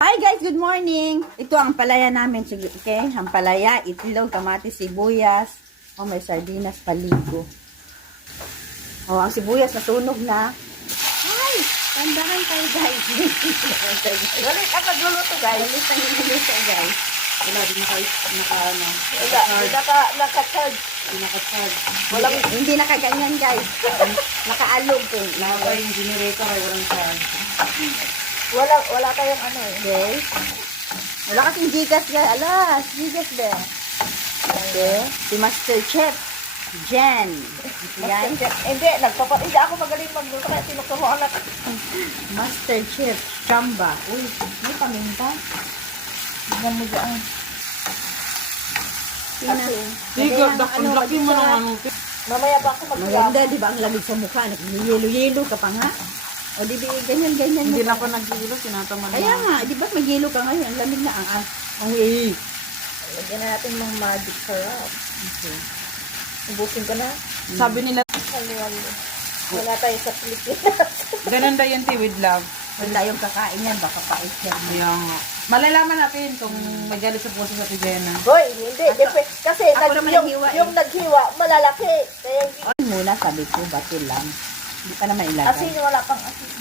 Hi guys, good morning. Ito ang palaya namin. Okay, ang palaya, itlog, kamatis, sibuyas. Oh, may sardinas, paligo. Oh, ang sibuyas nasunog na. Hi, tandahan kayo guys. Galit ka nagluluto, guys. Galit ang niluluto guys. Wala, di naka-ano. Wala, Naka-charge. naka-charge. Hindi nakaganyan guys. Nakaalog po. Nakaka yung generator ay walang charge. Wala kayong ano eh. Okay. Wala kasing gigas guys. Alas, gigas ba? Okay. Si Master Chef, Jen. Yan. Hindi ako magaling magluto kaya tinuturuan natin. Master Chef, Chamba. Uy, may paminta. Tingnan mo dyan. Tiga, ang laki mo ng ano. Mamaya ba ako Maganda, di ba? Ang lamig sa mukha. Yelo-yelo ka pa nga. O, di ba? Ganyan. Hindi na ako naghihilo, sinataman Kaya nga, di ba? Magyelo ka ngayon. Ang lamig na ang eh. Lagyan na natin ng magic syrup. Okay. Ubusin ko na. Sabi nila, Wala tayo sa Pilipinas. Ganun daw yun, with love. kung tayong kakain yan, baka pait yan. Kaya nga. Malalaman natin kung may galit sa puso sa Tijena. Hoy, hindi. Kasi Ako naman naghiwa eh. yung naghiwa, malalaki. Kaya Muna, sabi ko, bato lang. Hindi pa naman ilagay. asin, wala pang asin.